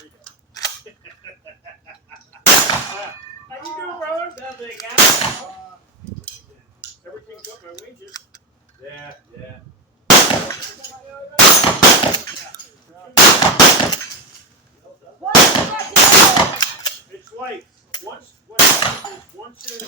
we go. How you doing, brother? Nothing. Everything's up my wages. Yeah. It's like once what happens is once in